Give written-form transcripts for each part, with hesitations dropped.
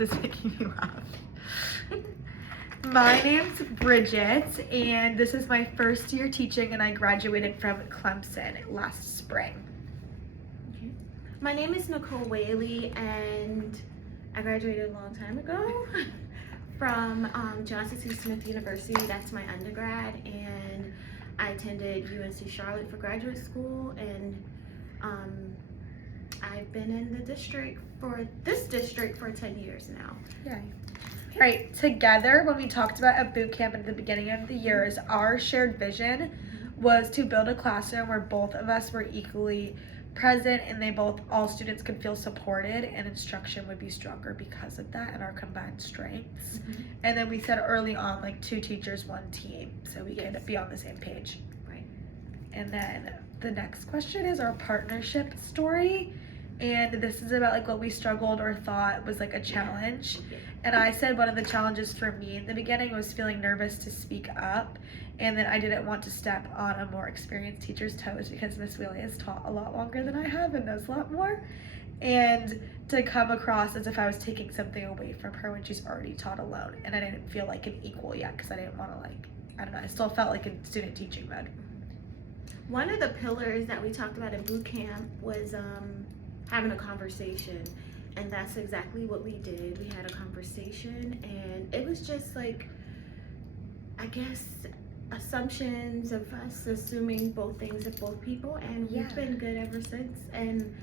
is making me laugh. My name's Bridget, and this is my first year teaching, and I graduated from Clemson last spring. Okay. My name is Nicole Whaley, and I graduated a long time ago from Johnson C. Smith University. That's my undergrad, and I attended UNC Charlotte for graduate school, and I've been in this district for 10 years now. Yay. All right, together, when we talked about a boot camp at the beginning of the years, our shared vision was to build a classroom where both of us were equally present and all students could feel supported, and instruction would be stronger because of that and our combined strengths. And then we said early on, like 2 teachers, 1 team, so we could be on the same page. Right. And then the next question is our partnership story. And this is about like what we struggled or thought was like a challenge. And I said one of the challenges for me in the beginning was feeling nervous to speak up, and then I didn't want to step on a more experienced teacher's toes because Miss Whaley has taught a lot longer than I have and knows a lot more, and to come across as if I was taking something away from her when she's already taught alone, and I didn't feel like an equal yet because I didn't want to I still felt like in student teaching mode. One of the pillars that we talked about in boot camp was having a conversation, and that's exactly what we did. We had a conversation, and it was just like, I guess, assumptions of us assuming both things of both people, and we've been good ever since. And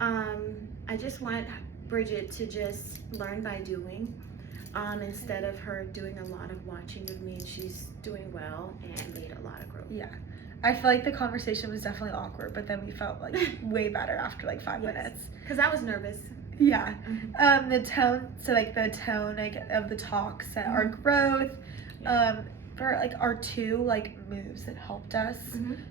I just want Bridget to just learn by doing, instead of her doing a lot of watching with me, and she's doing well and made a lot of growth. Yeah. I feel like the conversation was definitely awkward, but then we felt like way better after like 5 minutes. Because I was nervous. Yeah. The tone of the talk set our growth. For like our 2 like moves that helped us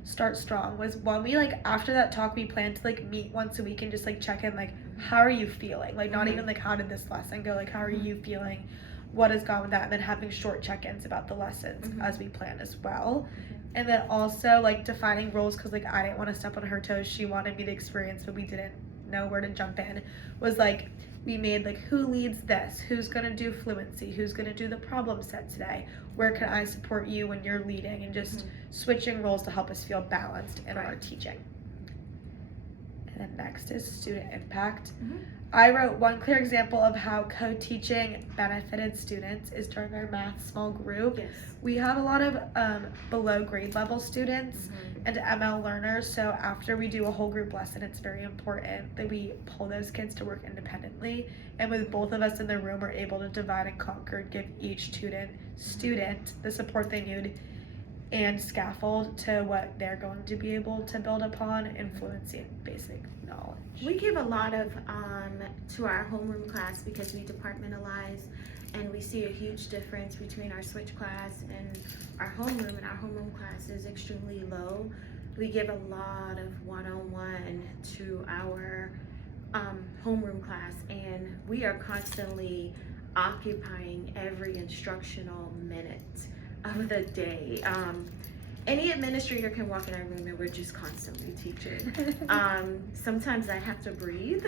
start strong was when we after that talk we planned to like meet once a week and just like check in like how are you feeling, like not even like how did this lesson go, like how are you feeling, what has gone with that, and then having short check-ins about the lessons as we plan as well. And then also like defining roles, because like I didn't want to step on her toes, she wanted me to experience but we didn't know where to jump in, was like we made like who leads this, who's gonna do fluency, who's gonna do the problem set today, where can I support you when you're leading, and just switching roles to help us feel balanced in our teaching. And then next is student impact. I wrote one clear example of how co-teaching benefited students is during our math small group. We have a lot of below grade level students and ML learners, so after we do a whole group lesson, it's very important that we pull those kids to work independently, and with both of us in the room, we're able to divide and conquer and give each student the support they need and scaffold to what they're going to be able to build upon in fluency and basic knowledge. We give a lot of to our homeroom class because we departmentalize, and we see a huge difference between our switch class and our homeroom, and our homeroom class is extremely low. We give a lot of one-on-one to our homeroom class, and we are constantly occupying every instructional minute of the day. Any administrator can walk in our room and we're just constantly teaching. Sometimes I have to breathe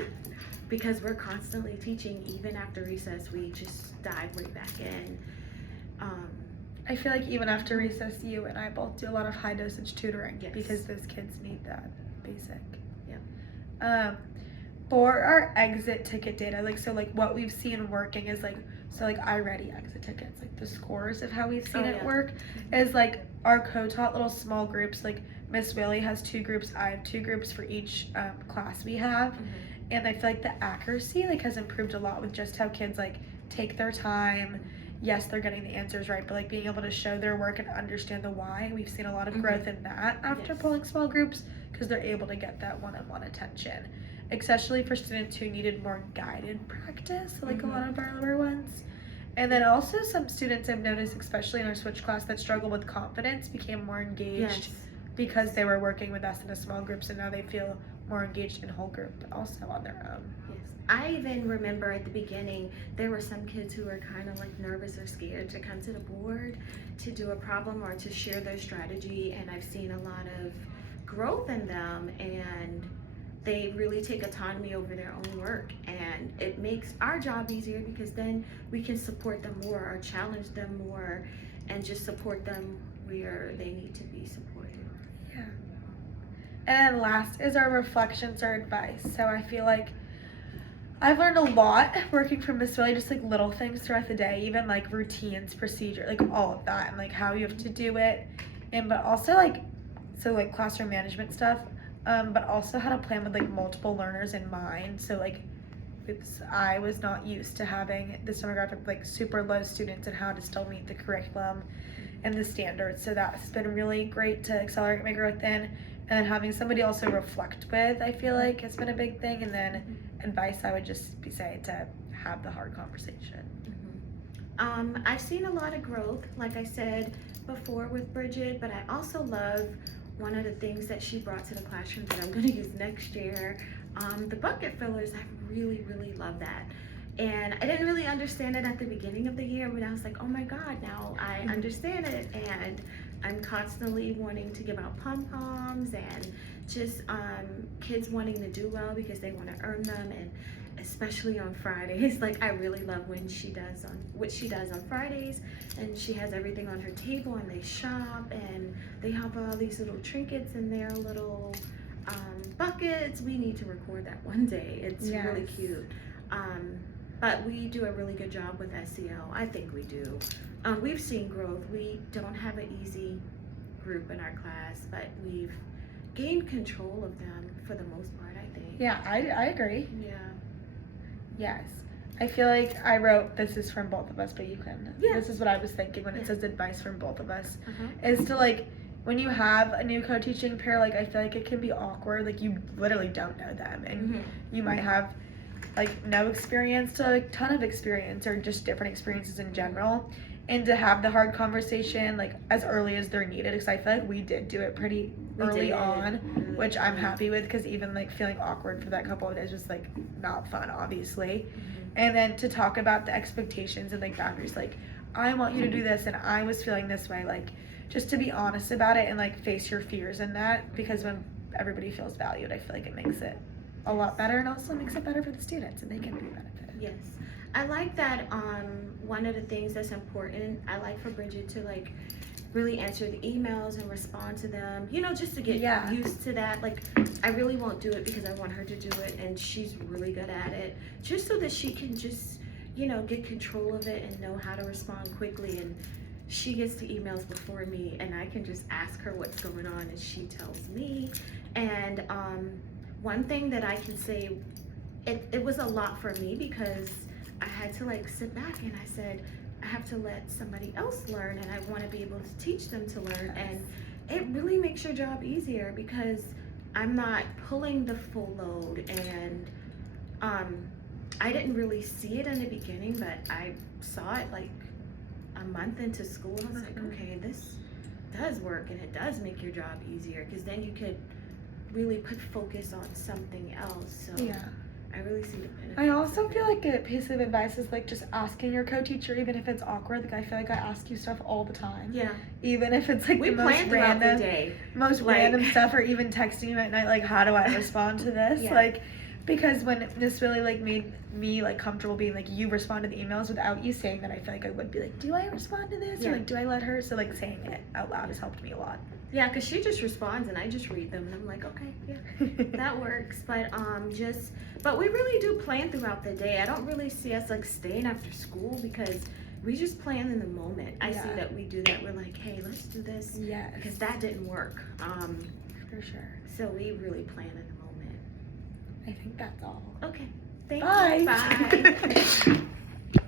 because we're constantly teaching. Even after recess, we just dive right back in. I feel like even after recess, you and I both do a lot of high dosage tutoring because those kids need that basic. For our exit ticket data, what we've seen working is iReady exit tickets, like the scores of how we've seen it work is like our co-taught little small groups, like Miss Whaley has 2 groups, I have 2 groups for each class we have, and I feel like the accuracy has improved a lot with just how kids take their time. Yes, they're getting the answers right, but being able to show their work and understand the why. We've seen a lot of growth in that after pulling small groups, because they're able to get that one-on-one attention, especially for students who needed more guided practice, a lot of our lower ones. And then also some students I've noticed, especially in our switch class, that struggle with confidence became more engaged because they were working with us in a small group, so now they feel more engaged in whole group, but also on their own. I even remember at the beginning, there were some kids who were kind of nervous or scared to come to the board to do a problem or to share their strategy, and I've seen a lot of growth in them, and they really take autonomy over their own work, and it makes our job easier because then we can support them more or challenge them more and just support them where they need to be supported. Yeah. And then last is our reflections or advice. So I feel like I've learned a lot working from Miss Willie, just like little things throughout the day, even like routines, procedure, like all of that, and like how you have to do it, and but also like classroom management stuff, but also how to plan with like multiple learners in mind. So like, oops, I was not used to having this demographic like super low students and how to still meet the curriculum and the standards. So that's been really great to accelerate my growth in. And having somebody also reflect with, I feel like has been a big thing. And then advice, I would just be saying to have the hard conversation. I've seen a lot of growth, like I said before with Bridget, but I also love one of the things that she brought to the classroom that I'm going to use next year. The bucket fillers, I really, really love that. And I didn't really understand it at the beginning of the year, but I was like, oh my God, now I understand it. And I'm constantly wanting to give out pom-poms and just kids wanting to do well because they want to earn them, and especially on Fridays. Like, I really love when what she does on Fridays, and she has everything on her table and they shop and they have all these little trinkets in their little buckets. We need to record that one day. It's really cute. But we do a really good job with SEL. I think we do. We've seen growth. We don't have an easy group in our class, but we've gained control of them for the most part, I think. Yeah, I agree. Yeah. Yes. I feel like I wrote, this is from both of us, but you can. Yeah. This is what I was thinking when it says advice from both of us. Uh-huh. Is to like, when you have a new co-teaching pair, like I feel like it can be awkward. Like you literally don't know them, and you might have like no experience to a ton of experience, or just different experiences in general. And to have the hard conversation like as early as they're needed, because I feel like we did do it pretty early on, which I'm happy with, because even like feeling awkward for that couple of days was like not fun, obviously. And then to talk about the expectations and like boundaries, like I want you to do this and I was feeling this way, like just to be honest about it and like face your fears in that, because when everybody feels valued, I feel like it makes it a lot better, and also makes it better for the students and they can be benefited. Yes. I like that one of the things that's important, I like for Bridget to like really answer the emails and respond to them, you know, just to get used to that. Like, I really won't do it because I want her to do it, and she's really good at it, just so that she can just, you know, get control of it and know how to respond quickly. And she gets the emails before me, and I can just ask her what's going on and she tells me. And one thing that I can say, it was a lot for me because I had to like sit back and I said, I have to let somebody else learn, and I want to be able to teach them to learn. And it really makes your job easier because I'm not pulling the full load. And I didn't really see it in the beginning, but I saw it like a month into school. I was like, okay, this does work, and it does make your job easier, because then you could really put focus on something else. So I really see the benefit. I also feel like a piece of advice is like just asking your co-teacher, even if it's awkward. Like I feel like I ask you stuff all the time. Yeah. Even if it's like we the most random, random stuff, or even texting you at night, like how do I respond to this? Like, because when Miss Willie like made me like comfortable being like, you respond to the emails without you saying that, I feel like I would be like, do I respond to this? Or like, do I let her? So like saying it out loud has helped me a lot. Yeah, because she just responds and I just read them and I'm like, okay, yeah, that works. But but we really do plan throughout the day. I don't really see us like staying after school, because we just plan in the moment. I see that we do that. We're like, hey, let's do this. Yes. Because that didn't work. For sure. So we really plan in the moment. I think that's all. Okay. Thank Bye. you. Bye.